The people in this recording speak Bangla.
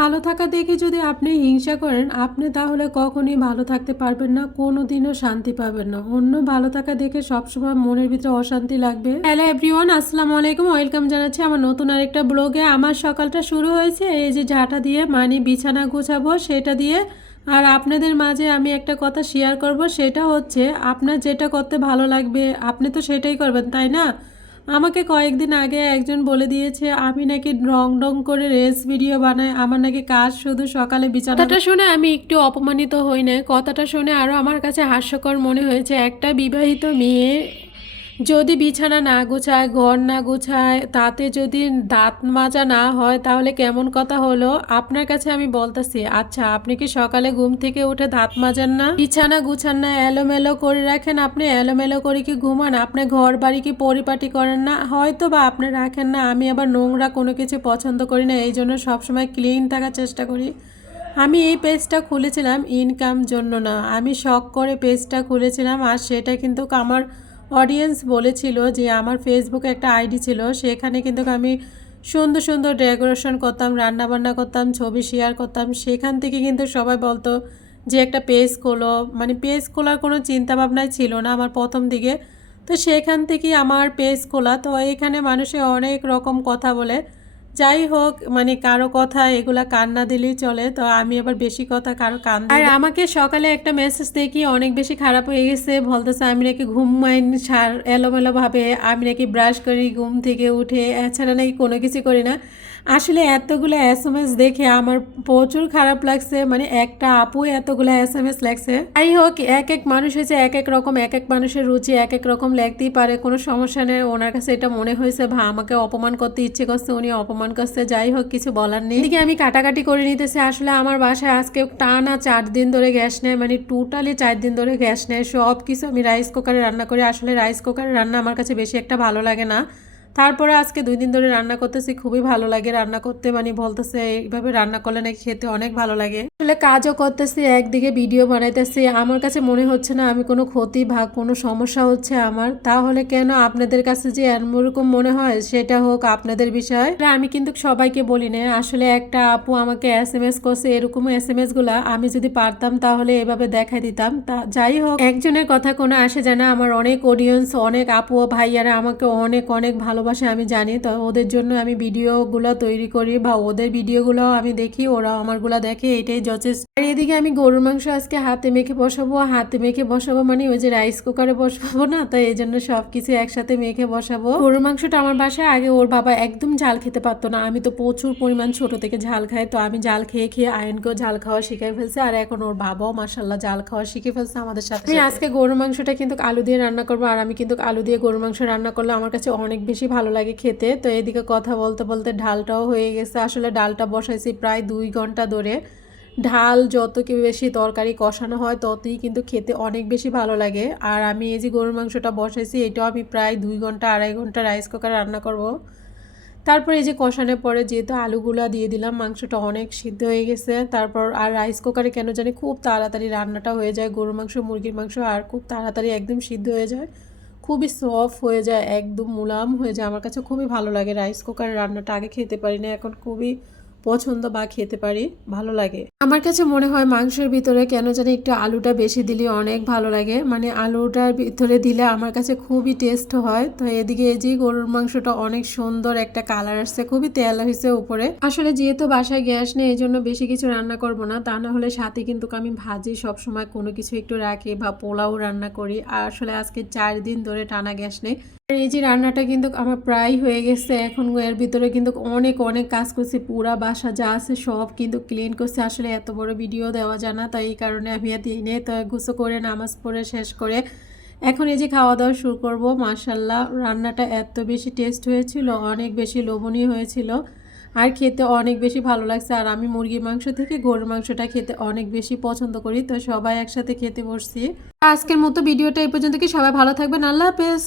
ভালো থাকা দেখে যদি আপনি হিংসা করেন, আপনি তাহলে কখনই ভালো থাকতে পারবেন না কোনো দিনও শান্তি পাবেন না। অন্য ভালো থাকা দেখে সবসময় মনের ভিতরে অশান্তি লাগবে। হ্যালো এভরিওয়ান আসসালামু আলাইকুম। ওয়েলকাম জানাচ্ছি আমার নতুন আরেকটা ব্লগে। আমার সকালটা শুরু হয়েছে, এই যে ঝাঁটা দিয়ে মানে বিছানা গোছাবো, সেটা দিয়ে। আর আপনাদের মাঝে আমি একটা কথা শেয়ার করব, সেটা হচ্ছে, আপনার যেটা করতে ভালো লাগবে, আপনি তো সেটাই করবেন, তাই না? আমাকে কয়েকদিন আগে একজন বলে দিয়েছে, আমি নাকি রং ডং করে রেস ভিডিও বানাই, আমার নাকি কাজ শুধু সকালে বিচারটা শুনে আমি একটু অপমানিত হই না। কথাটা শুনে আরও আমার কাছে হাস্যকর মনে হয়েছে, একটা বিবাহিত মেয়ে যদি বিছানা না গোছায়, ঘর না গোছায়, তাতে যদি দাঁত মাজা না হয়, তাহলে কেমন কথা হলো? আপনার কাছে আমি বলতেছি আচ্ছা আপনি কি সকালে ঘুম থেকে উঠে দাঁত মাজান না? বিছানা গুছান না, এলোমেলো করে রাখেন আপনি, এলোমেলো করে কি ঘুমান? আপনি ঘর বাড়ি কি পরিপাটি করেন না? হয়তো বা আপনি রাখেন না, আমি আবার নোংরা কোনো কিছু পছন্দ করি না, এই জন্য সবসময় ক্লিন থাকার চেষ্টা করি। আমি এই পেজটা খুলেছিলাম ইনকাম জন্য না, আমি শখ করে পেজটা খুলেছিলাম, আর সেটা কিন্তু আমার অডিয়েন্স বলেছিল যে আমার ফেসবুকে একটা আইডি ছিল, সেখানে কিন্তু আমি সুন্দর সুন্দর ডেকোরেশন করতাম, রান্নাবান্না করতাম, ছবি শেয়ার করতাম। সেখান থেকে কিন্তু সবাই বলতো যে একটা পেজ খোলো। মানে পেজ খোলার কোনো চিন্তাভাবনাই ছিল না আমার প্রথম দিকে। তো সেখান থেকেই আমার পেজ খোলা। তো এখানে মানুষে অনেক রকম কথা বলে। যাই হোক মানে কারও কথা এগুলা কান না দিলেই চলে তো আমি আবার বেশি কথা কারও কান আর আমাকে সকালে একটা মেসেজ দেখি অনেক বেশি খারাপ হয়ে গেছে বলতেছে আমি নাকি ঘুমাইন সার এলোমেলোভাবে আমি নাকি ব্রাশ করি ঘুম থেকে উঠে এছাড়া নাকি কোনো কিছু করি না। আসলে এতগুলো এস এম এস দেখে আমার প্রচুর খারাপ লাগছে। মানে একটা আপু এতগুলো এস এম এস লাগছে যাই হোক এক এক মানুষ হয়েছে এক এক রকম এক এক মানুষের রুচি এক এক রকম লাগতেই পারে, কোনো সমস্যা নেই। ওনার কাছে এটা মনে হয়েছে ভা আমাকে অপমান করতে ইচ্ছে করছে, উনি অপমান করছে, যাই হোক, কিছু বলার নেই। এদিকে আমি কাটাকাটি করে নিতেছি। আসলে আমার বাসায় আজকে টানা চার দিন ধরে গ্যাস নেয় মানে টোটালি চার দিন ধরে গ্যাস নেয় সব কিছু আমি রাইস কুকারে রান্না করি। আসলে রাইস কুকারে রান্না আমার কাছে বেশি একটা ভালো লাগে না। তারপরে আজকে দুই দিন ধরে রান্না করতেছি, খুবই ভালো লাগে রান্না করতে। মানে বলতেছে, এইভাবে রান্না করলে নাকি খেতে অনেক ভালো লাগে। আসলে কাজও করতেছি, একদিকে ভিডিও বানাইতেছি। আমার কাছে মনে হচ্ছে না আমি কোনো ক্ষতি বা কোনো সমস্যা হচ্ছে আমার। তাহলে কেন আপনাদের কাছে যে এরকম মনে হয়, সেটা হোক আপনাদের বিষয়। আমি কিন্তু সবাইকে বলি না, আসলে একটা আপু আমাকে এস এম এস করছে, এরকম এস এম এসগুলা আমি যদি পারতাম তাহলে এভাবে দেখাই দিতাম। তা যাই হোক, একজনের কথা কোনো আসে জানা আমার অনেক অডিয়েন্স অনেক আপু ভাইয়ারা আমাকে অনেক অনেক ভালোবাসে আমি জানি। তো ওদের জন্য আমি ভিডিওগুলো তৈরি করি বা ওদের ভিডিওগুলো আমি দেখি ওরা আমারগুলো দেখে এটাই যথেষ্ট। আর এদিকে আমি গরুর মাংস আজকে হাতে মেখে বসাবো। হাতে মেখে বসাবো মানে ওই যে রাইস কুকারে বসাবো না? তাই এই জন্য সব কিছু একসাথে মেখে বসাবো। গরুর মাংসটা আমার বাসায় আগে ওর বাবা একদম ঝাল খেতে পারতো না। আমি তো প্রচুর পরিমাণ ছোট থেকে ঝাল খাই তো আমি ঝাল খেয়ে খেয়ে আয়নকেও ঝাল খাওয়া শিখে ফেলছে। আর এখন ওর বাবাও মাসাল্লাহ ঝাল খাওয়া শিখে ফেলছে আমাদের সাথে আমি আজকে গরুর মাংসটা কিন্তু আলু দিয়ে রান্না করব আর আমি কিন্তু আলু দিয়ে গরুর মাংস রান্না করলে আমার কাছে অনেক বেশি ভালো লাগে খেতে। তো এদিকে কথা বলতে বলতে ঢালটাও হয়ে গেছে। আসলে ডালটা বসাইছি প্রায় দুই ঘণ্টা ধরে। ঢাল যত কি বেশি তরকারি কষানো হয়, ততই কিন্তু খেতে অনেক বেশি ভালো লাগে। আর আমি এই যে গরুর মাংসটা বসাইছি, এটাও আমি প্রায় দুই ঘণ্টা, আড়াই ঘণ্টা রাইস কুকার রান্না করব। তারপর এই যে কষানোর পরে যেহেতু আলুগুলা দিয়ে দিলাম, মাংসটা অনেক সিদ্ধ হয়ে গেছে। তারপর আর রাইস কুকারে কেন জানি খুব তাড়াতাড়ি রান্নাটা হয়ে যায়। গরুর মাংস, মুরগির মাংস আর খুব তাড়াতাড়ি একদম সিদ্ধ হয়ে যায়। খুবই সফট হয়ে যায়, একদম মুলাম হয়ে যায়। আমার কাছে খুবই ভালো লাগে রাইস কুকার রান্নাটা, আগে খেতে পারি না, এখন খুবই পছন্দ বা খেতে পারি, ভালো লাগে। আমার কাছে মনে হয় মাংসের ভিতরে কেন জানি একটু আলুটা বেশি দিলে অনেক ভালো লাগে। মানে আলুটার ভিতরে দিলে আমার কাছে খুবই টেস্ট হয়। তো এদিকে এই যে গরুর মাংসটা অনেক সুন্দর একটা কালার আসছে, খুবই তেল হয়েছে উপরে। আসলে যেহেতু বাসায় গ্যাস নেই এই জন্য বেশি কিছু রান্না করব না। তা না হলে সাথে কিন্তু আমি ভাজি সব সময় কোনো কিছু একটু রাখি বা পোলাও রান্না করি। আর আসলে আজকে চার দিন ধরে টানা গ্যাস নেই। এই যে রান্নাটা কিন্তু আমার প্রায় হয়ে গেছে। এখন এর ভিতরে কিন্তু অনেক অনেক কাজ করছি। পুরা বাসা যা আছে সব কিন্তু ক্লিন করছে। আসলে এত বড় ভিডিও দেওয়া যায় না, তাই এই কারণে আমি আর দিনে তো গুছো করে, নামাজ পড়ে, শেষ করে এখন এই যে খাওয়া দাওয়া শুরু করব। মার্শাল্লাহ রান্নাটা এত বেশি টেস্ট হয়েছিল, অনেক বেশি লোভনীয় হয়েছিল আর খেতে অনেক বেশি ভালো লাগছে। আর আমি মুরগির মাংস থেকে গরুর মাংসটা খেতে অনেক বেশি পছন্দ করি, তো সবাই একসাথে খেতে বসছি। আজকের মতো ভিডিওটা এই পর্যন্ত কি? সবাই ভালো থাকবেন। আল্লাহ হাফেজ।